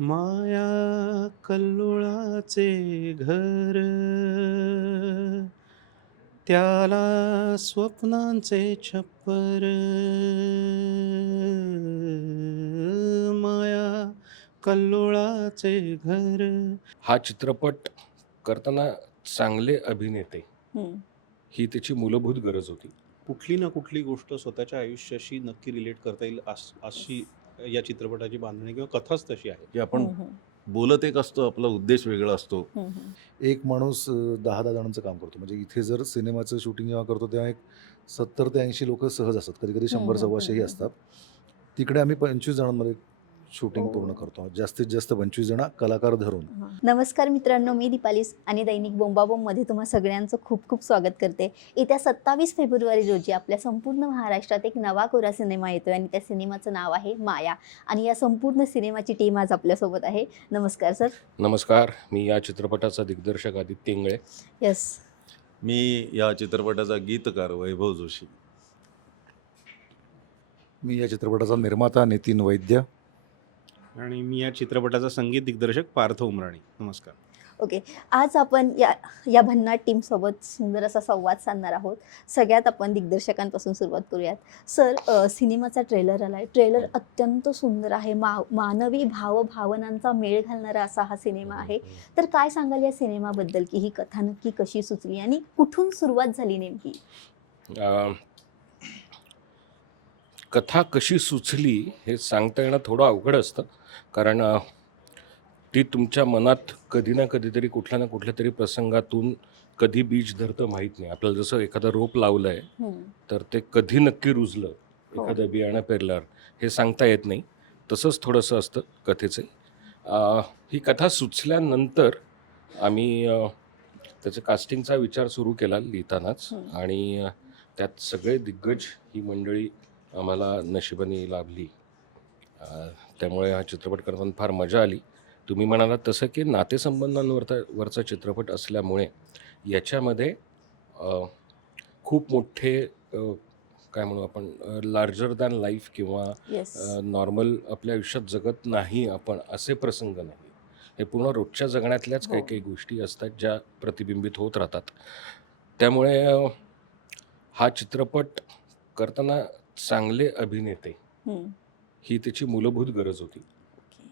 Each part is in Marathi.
माया कल्लोळाचे घर, त्याला स्वप्नांचे छप्पर. माया कल्लोळाचे घर. हा चित्रपट करताना चांगले अभिनेते हं. ही त्याची मूलभूत गरज होती. कुठली ना कुठली गोष्ट स्वतःच्या आयुष्याशी नक्की रिलेट करता येईल अशी या चित्रपटाची बांधणी किंवा कथाच तशी आहे. की आपण हं, हं. बोलत एक असतो, आपला उद्देश वेगळा असतो. हं, हं. एक माणूस 10-10 जणांचं काम करतो. म्हणजे इथे जर सिनेमाचं शूटिंग जेव्हा करतो तेव्हा एक 70 ते 80 लोकं सहज असतात. कधी-कधी हं, हं, 100-125 ही हं, हं, असतात. तिकडे आम्ही 25 जणांमध्ये शूटिंग पूर्ण हो. करतो. जास्तीत जास्त 25 जण कलाकार धरून. हां. नमस्कार मित्रांनो, मी दीपाली आणि दैनिक बोंबाबोंबमध्ये तुम्हा सगळ्यांचं खूप खूप स्वागत करते. येत्या 27 फेब्रुवारी रोजी आपल्या संपूर्ण महाराष्ट्रात एक नवा कोरा सिनेमा येतोय आणि त्या सिनेमाचं नाव आहे माया. आणि या संपूर्ण सिनेमाची टीम आज आपल्यासोबत आहे. नमस्कार सर. नमस्कार, मी या चित्रपटाचा दिग्दर्शक आदित्य इंगळे. येस. मी या चित्रपटाचा गीतकार वैभव जोशी. मी या चित्रपटाचा निर्माता नितीन वैद्य. आणि मी या चित्रपटाचा संगीत दिग्दर्शक पार्थ उमराणी. नमस्कार. ओके. आज आपण या भन्नाट टीमसोबत सुंदर असा संवाद साधणार आहोत. सगळ्यात आपण दिग्दर्शकांपासून सुरुवात करूयात. सर, सिनेमाचा ट्रेलर आलाय. ट्रेलर अत्यंत सुंदर आहे. मानवी भावभावनांचा मेळ घालणारा असा हा सिनेमा आहे. तर काय सांगाल या सिनेमाबद्दल, की ही कथा नक्की कशी सुचली आणि कुठून सुरुवात झाली नेमकी? अ, कथा कशी सुचली हे सांगता येणं थोडं अवघड असतं. कारण ती तुमच्या मनात कधी ना कधीतरी कुठल्या ना कुठल्या तरी प्रसंगातून कधी बीज धरतं माहीत नाही. आपल्याला जसं एखादं रोप लावलं आहे हं. तर ते कधी नक्की रुजलं, हो. एखादं बियाणं पेरल्यावर हे सांगता येत नाही. तसंच थोडंसं असतं कथेचं. ही कथा सुचल्यानंतर आम्ही त्याचं कास्टिंगचा विचार सुरू केला लिहितानाच. हं. आणि त्यात सगळे दिग्गज ही मंडळी आम्हाला नशिबाने लाभली. त्यामुळे हा चित्रपट करताना फार मजा आली. तुम्ही म्हणालात तसं की वरचा चित्रपट असल्यामुळे याच्यामध्ये अ, खूप मोठे काय म्हणू आपण, लार्जर दॅन लाईफ किंवा येस. नॉर्मल आपल्या आयुष्यात जगत नाही आपण असे प्रसंग नाही. हे पूर्ण रोजच्या जगण्यातल्याच काही हो. काही गोष्टी असतात ज्या प्रतिबिंबित होत राहतात. त्यामुळे हा चित्रपट करताना चांगले अभिनेते हं. ही त्याची मूलभूत गरज होती. ओके.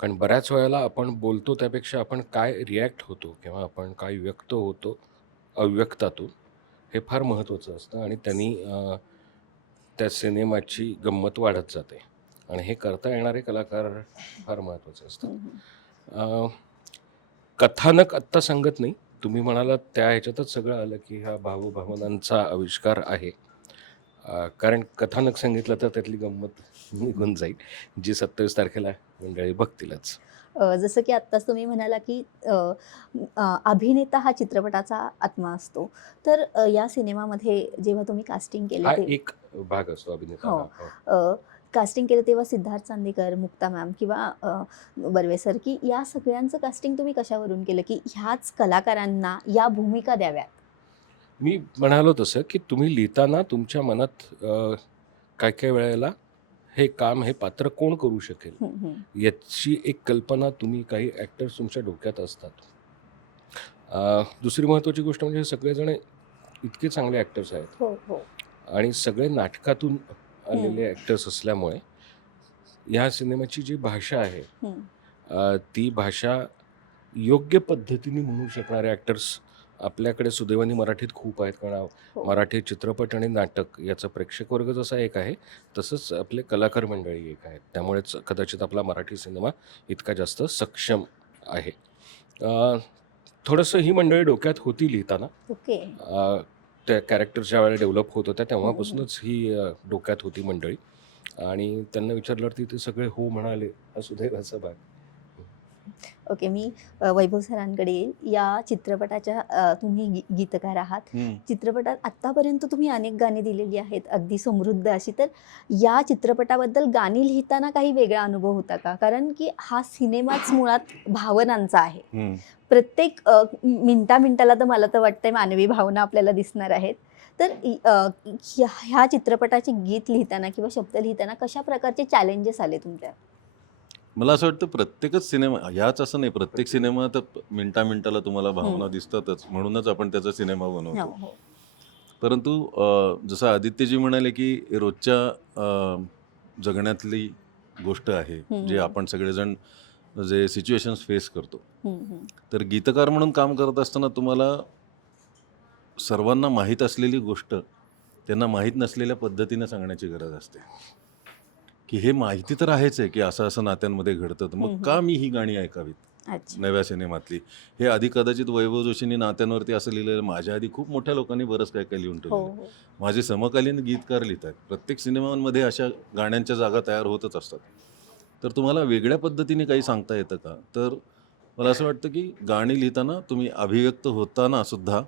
कारण बऱ्याच वेळेला आपण बोलतो त्यापेक्षा आपण काय रिॲक्ट होतो किंवा आपण काय व्यक्त होतो अव्यक्तातून, हे फार महत्त्वाचं असतं. आणि त्यांनी त्या सिनेमाची गंमत वाढत जाते. आणि हे करता येणारे कलाकार फार महत्त्वाचे असतात. हं, हं. अ, कथानक आत्ता सांगत नाही. तुम्ही म्हणालात त्या ह्याच्यातच सगळं आलं की हा भावभावनांचा आविष्कार आहे. कारण कथानक सांगितलं तर त्यातली गंमत निघून जाईल, जी 27 तारखेला मंडळी बघतीलच. जसं की आत्ताच तुम्ही म्हणाला, की अभिनेता हा चित्रपटाचा आत्मा असतो. तर या सिनेमामध्ये जेव्हा तुम्ही कास्टिंग केलं हा ते एक भाग असतो अभिनेता. हो. हा, हो. कास्टिंग केलं तेव्हा सिद्धार्थ चांदेकर, मुक्ता मॅम किंवा बर्वे सर, की या सगळ्यांचं कास्टिंग तुम्ही कशावरून केलं, की ह्याच कलाकारांना या भूमिका द्याव्यात? मी म्हणालो तसं की तुम्ही लिहिताना तुमच्या मनात काय काय वेळेला हे काम, हे पात्र कोण करू शकेल हं, हं. याची एक कल्पना तुम्ही, काही ॲक्टर्स तुमच्या डोक्यात असतात. दुसरी महत्त्वाची गोष्ट म्हणजे हे सगळेजण इतके चांगले ॲक्टर्स आहेत हो, हो. आणि सगळे नाटकातून हं. आलेले ॲक्टर्स असल्यामुळे ह्या सिनेमाची जी भाषा आहे हं. ती भाषा योग्य पद्धतीने म्हणू शकणारे ॲक्टर्स आपल्याकडे सुदैवाने मराठीत खूप आहेत. कारण हो. मराठी चित्रपट आणि नाटक याचा प्रेक्षक वर्ग जसा एक आहे, तसंच आपले कलाकार मंडळी एक आहेत. त्यामुळेच कदाचित आपला मराठी सिनेमा इतका जास्त सक्षम आहे. थोडंसं ही मंडळी डोक्यात होती लिहिताना. ओके. त्या कॅरेक्टर ज्या वेळेला डेव्हलप होत होत्या हं, हं. तेव्हापासूनच ही डोक्यात होती मंडळी. आणि त्यांना विचारल्यावरती ते सगळे हो म्हणाले. हा सुदैवाचा भाग. ओके. मी वैभव सरांकडे येईल. या चित्रपटाच्या तुम्ही गीतकार आहात. चित्रपटात आत्तापर्यंत तुम्ही अनेक गाणी दिलेली आहेत, अगदी समृद्ध अशी. तर या चित्रपटाबद्दल गाणी लिहिताना काही वेगळा अनुभव होता का? कारण की हा सिनेमाच मुळात भावनांचा आहे. प्रत्येक मिनिटा-मिनिटाला तर मला तर वाटतंय मानवी भावना आपल्याला दिसणार आहेत. तर ह्या चित्रपटाचे गीत लिहिताना किंवा शब्द लिहिताना कशा प्रकारचे चॅलेंजेस आले तुमच्या? मला असं वाटतं प्रत्येकच सिनेमा ह्याच असं नाही, प्रत्येक सिनेमा तर मिनिटा तुम्हाला भावना दिसतातच, म्हणूनच आपण त्याचा सिनेमा हो बनवतो. हो परंतु जसं आदित्यजी म्हणाले की रोजच्या जगण्यातली गोष्ट आहे, जे आपण सगळेजण जे सिच्युएशन्स फेस करतो. तर गीतकार म्हणून काम करत असताना तुम्हाला सर्वांना माहीत असलेली गोष्ट त्यांना माहीत नसलेल्या पद्धतीने सांगण्याची गरज असते, की हे माहिती तर आहेच आहे की असं असं नात्यांमध्ये घडतं, तर मग का मी ही गाणी ऐकावीत अच्छा नव्या सिनेमातली. हे आधी कदाचित वैभव जोशींनी नात्यांवरती असं लिहिलेलं, माझ्या आधी खूप मोठ्या लोकांनी बरंच काय काय लिहून हो ठेवलेलं. हो माझे समकालीन गीतकार लिहित आहेत. प्रत्येक सिनेमांमध्ये अशा गाण्यांच्या जागा तयार होतच असतात. तर तुम्हाला वेगळ्या पद्धतीने काही सांगता येतं का? तर मला असं वाटतं की गाणी लिहिताना तुम्ही अभिव्यक्त होताना सुद्धा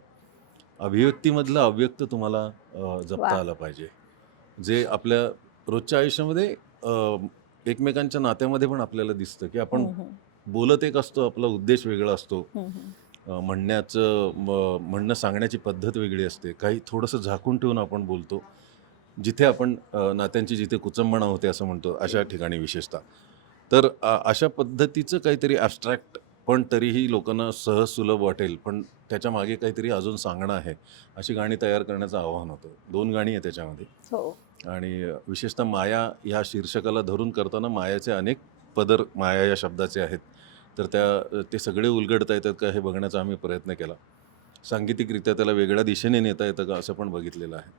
अभिव्यक्तीमधलं अव्यक्त तुम्हाला जपता वा आलं पाहिजे. जे आपल्या रोजच्या आयुष्यामध्ये एकमेकांच्या नात्यामध्ये पण आपल्याला दिसतं, की आपण बोलत एक असतो, आपला उद्देश वेगळा असतो. म्हणणं सांगण्याची पद्धत वेगळी असते. काही थोडंसं झाकून ठेवून आपण बोलतो. जिथे आपण नात्यांची जिथे कुचंबणा होते असं म्हणतो, अशा ठिकाणी विशेषतः. तर अशा पद्धतीचं काहीतरी ॲब्स्ट्रॅक्ट पण तरीही लोकांना सहज सुलभ वाटेल, पण त्याच्या मागे काहीतरी अजून सांगणं आहे, अशी गाणी तयार करण्याचं आव्हान होतं. 2 गाणी आहे त्याच्यामध्ये. हो आणि विशेषतः माया ह्या शीर्षकाला धरून करताना मायाचे अनेक पदर माया या शब्दाचे आहेत. तर ते सगळे उलगडता येतात का हे बघण्याचा आम्ही प्रयत्न केला. सांगीतिकरित्या त्याला वेगळ्या दिशेने नेता येतं का असं पण बघितलेलं आहे.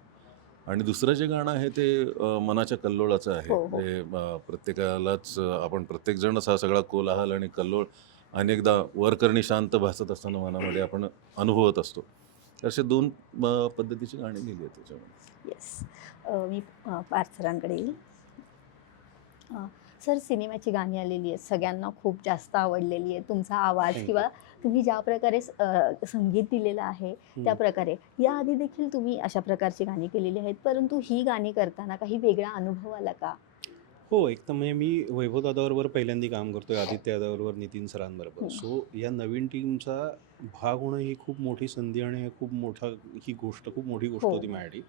आणि दुसरं जे गाणं आहे ते मनाच्या कल्लोळाचं आहे. हो हो ते प्रत्येकालाच आपण प्रत्येकजणच हा सगळा कोलाहल आणि कल्लोळ अनेकदा वरकरणी शांत भासत असताना मनामध्ये आपण अनुभवत असतो. तर असे 2 पद्धतीची गाणी लिहिली आहेत त्याच्यामध्ये. येस मी पार्थ सरांकडे येईल. सर सिनेमाची गाणी आलेली आहेत सगळ्यांना खूप जास्त आवडलेली आहे तुमचा आवाज Thank किंवा तुम्ही ज्या प्रकारे संगीत दिलेलं आहे त्या प्रकारे याआधी देखील तुम्ही अशा प्रकारची गाणी केलेली आहेत परंतु ही गाणी करताना काही वेगळा अनुभव आला का? हो, एक तर म्हणजे मी वैभव दादाबरोबर पहिल्यांदा काम करतोय, आदित्य दादाबरोबर, नितीन सरांबरोबर. सो या नवीन टीमचा भाग होणं ही खूप मोठी संधी आणि हे खूप मोठा खूप मोठी गोष्ट हो होती माझ्यासाठी.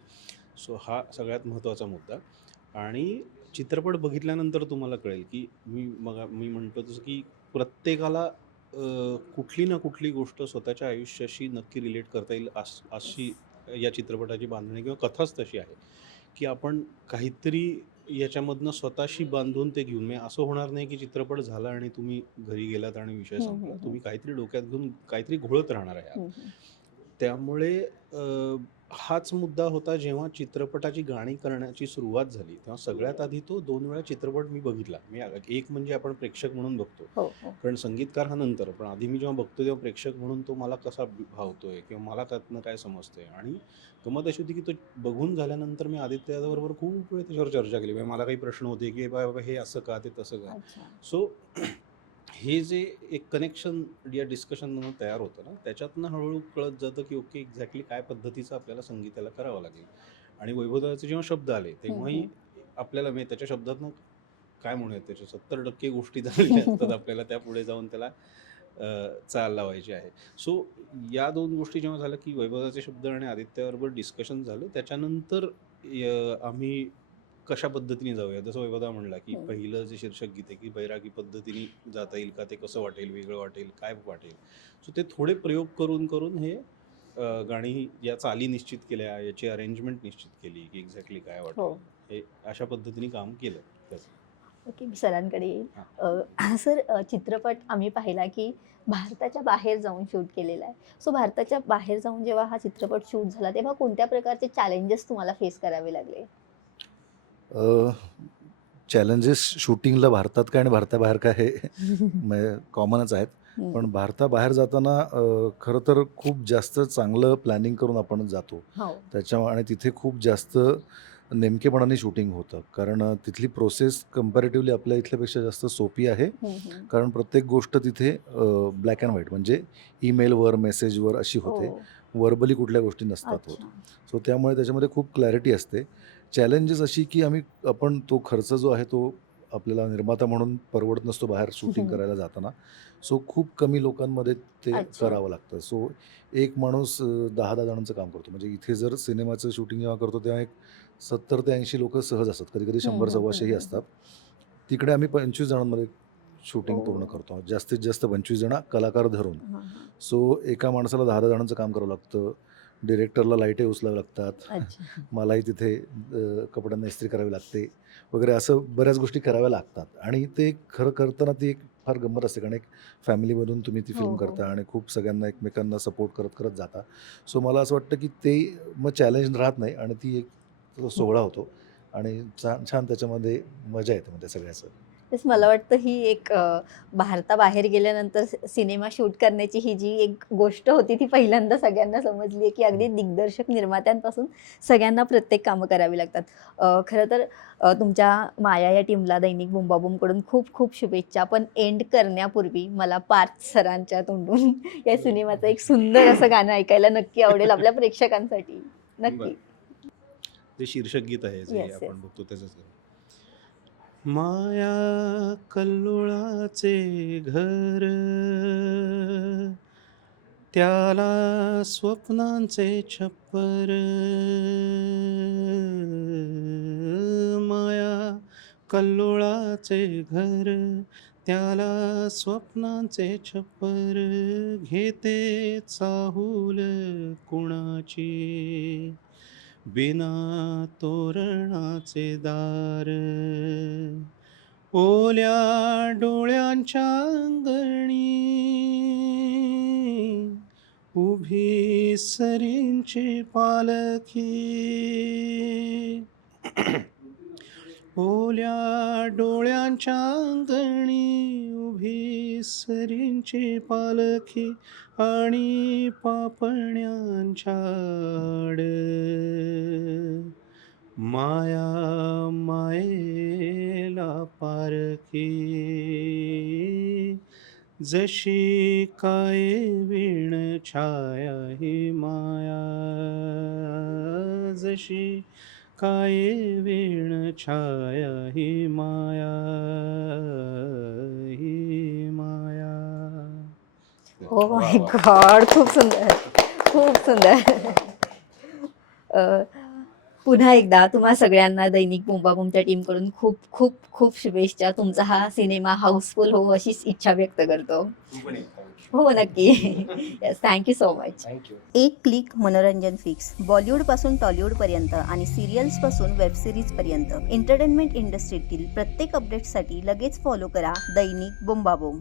सो हा सगळ्यात महत्त्वाचा मुद्दा. आणि चित्रपट बघितल्यानंतर तुम्हाला कळेल, की मी म्हणतो तसं, की प्रत्येकाला कुठली ना कुठली गोष्ट स्वतःच्या आयुष्याशी नक्की रिलेट करता येईल अशी या चित्रपटाची बांधणी किंवा कथाच तशी आहे, की आपण काहीतरी याच्यामधनं स्वतःशी बांधून ते घेऊन म्हणजे असं होणार नाही की चित्रपट झाला आणि तुम्ही घरी गेलात आणि विषय संपला. तुम्ही काहीतरी डोक्यात घेऊन काहीतरी घोळत राहणार आहे आत. त्यामुळे हाच मुद्दा होता जेव्हा चित्रपटाची गाणी करण्याची सुरुवात झाली तेव्हा सगळ्यात आधी तो 2 वेळा चित्रपट मी बघितला. एक म्हणजे आपण प्रेक्षक म्हणून बघतो, हो हो कारण संगीतकार हा नंतर, पण आधी मी जेव्हा बघतो तेव्हा प्रेक्षक म्हणून तो मला कसा भावतोय किंवा मला त्यातनं काय समजतंय. आणि गंमत अशी होती की तो बघून झाल्यानंतर मी आदित्य दादाबरोबर खूप वेळ त्याच्यावर चर्चा केली. म्हणजे मला काही प्रश्न होते की बाबा हे असं का, ते तसं का. अच्छा सो हे जे एक कनेक्शन या डिस्कशनमधून तयार होतं ना, त्याच्यातनं हळूहळू कळत जातं की ओके एक्झॅक्टली काय पद्धतीचं आपल्याला संगीताला करावं लागेल. आणि वैभवदाचे जेव्हा शब्द आले तेव्हाही आपल्याला म्हणजे त्याच्या शब्दातनं काय म्हणूयात त्याच्या 70% गोष्टी झालेल्या असतात आपल्याला त्या पुढे जाऊन त्याला चाल लावायची आहे. सो या 2 गोष्टी जेव्हा झाल्या की वैभवदाचे शब्द आणि आदित्यबरोबर डिस्कशन झालं, त्याच्यानंतर आम्ही कशा पद्धतीने जाऊया, जसं वैभवदा म्हणला की पहिलं जे शीर्षक गीत आहे की बैरागी पद्धतीने जाता येईल का, ते कसं वाटेल, वेगळं वाटेल, काय वाटेल. सो ते थोडे प्रयोग करून करून हे गाणी या चाली निश्चित केल्या, याची अरेंजमेंट निश्चित केली की एक्झॅक्टली काय हो वाटेल. हे अशा पद्धतीने काम केलं त्याचं. ओके मी सरांकडे येईल. सर चित्रपट आम्ही पाहिला की भारताच्या बाहेर जाऊन शूट केलेला आहे. सो भारताच्या बाहेर जाऊन जेव्हा हा चित्रपट शूट झाला तेव्हा कोणत्या प्रकारचे चॅलेंजेस तुम्हाला फेस करावे लागले? चॅलेंजेस शूटिंगला भारतात काय आणि भारताबाहेर काय हे म्हणजे कॉमनच आहेत. पण भारताबाहेर जाताना खरं तर खूप जास्त चांगलं प्लॅनिंग करून आपण जातो. हो आणि तिथे खूप जास्त नेमकेपणाने शूटिंग होतं. कारण तिथली प्रोसेस कंपॅरेटिव्हली आपल्या इथल्यापेक्षा जास्त सोपी आहे. कारण प्रत्येक गोष्ट तिथे ब्लॅक अँड व्हाईट म्हणजे ईमेलवर, मेसेजवर अशी होते. हो व्हर्बली कुठल्या गोष्टी नसतात होत. अच्छा सो त्यामुळे त्याच्यामध्ये खूप क्लॅरिटी असते. चॅलेंजेस अशी की आपण तो खर्च जो आहे तो आपल्याला निर्माता म्हणून परवडत नसतो बाहेर शूटिंग करायला जाताना. सो खूप कमी लोकांमध्ये ते अच्छा करावं लागतं. सो एक माणूस 10-10 जणांचं काम करतो. म्हणजे इथे जर सिनेमाचं शूटिंग जेव्हा करतो तेव्हा एक 70 ते 80 लोकं सहज असतात. कधी-कधी 100-125ही असतात. तिकडे आम्ही 25 जणांमध्ये शूटिंग पूर्ण हो. करतो. जास्तीत जास्त 25 जण कलाकार धरून. हां, हां. सो एका माणसाला 10-10 जणांचं काम करावं लागतं. डिरेक्टरला लाईटही उचलाव्या लागतात. अच्छा. मलाही तिथे कपड्यांना इस्त्री करावी लागते वगैरे असं बऱ्याच गोष्टी कराव्या लागतात आणि ते खरं करताना ती एक फार गंमत असते कारण एक फॅमिलीमधून तुम्ही ती हो, फिल्म हो, करता हो. आणि खूप सगळ्यांना एकमेकांना सपोर्ट करत करत जाता. सो मला असं वाटतं की ते मग चॅलेंज राहत नाही आणि ती एक तो सोहळा होतो आणि छान छान त्याच्यामध्ये मजा येते मग त्या सगळ्याचं. तेच मला वाटतं ही एक भारताबाहेर गेल्यानंतर सिनेमा शूट करण्याची ही जी एक गोष्ट होती ती पहिल्यांदा सगळ्यांना समजली आहे की अगदी दिग्दर्शक निर्मात्यांपासून सगळ्यांना प्रत्येक कामं करावी लागतात. खरं तर तुमच्या माया या टीमला दैनिक बुंबाबुमकडून खूप खूप शुभेच्छा. पण एंड करण्यापूर्वी मला पार्थ सरांच्या तोंडून या सिनेमाचं एक सुंदर असं गाणं ऐकायला नक्की आवडेल आपल्या प्रेक्षकांसाठी. नक्की. ते शीर्षक गीत आहे जे Yes, आपण yes. बघतो त्याचंच आहे. माया कल्लोळाचे घर, त्याला स्वप्नांचे छप्पर. माया कल्लोळाचे घर, त्याला स्वप्नांचे छप्पर. घेते चाहूल कुणाची, बिना तोरणाचे दार. ओल्या डोळ्यांच्या अंगणी, उभी सरींची पालखी. ओल्या डोळ्यांच्या अंगणी, उभी सरींची पालखी. आणि पापण्यांच्या आड, माया मायेला पारखी. जशी काय वीण छाया ही माया, जशी काय वीण छाया ही माया, ही माया. ओ माय गॉड, खूप सुंदर, खूप सुंदर. अ, पुन्हा एकदा तुम्हा सगळ्यांना दैनिक बुंबाबुमच्या टीमकडून खूप खूप खूप शुभेच्छा. तुमचा हा सिनेमा हाऊसफुल हो अशीच इच्छा व्यक्त करतो. हो नक्की. Yes, thank you so much. Thank you. एक क्लिक मनोरंजन फिक्स. बॉलिवूडपासून टॉलिवूडपर्यंत आणि सिरियल्सपासून वेब सिरीजपर्यंत एंटरटेनमेंट इंडस्ट्रीतील प्रत्येक अपडेटसाठी लगेच फॉलो करा दैनिक बुंबाबुम.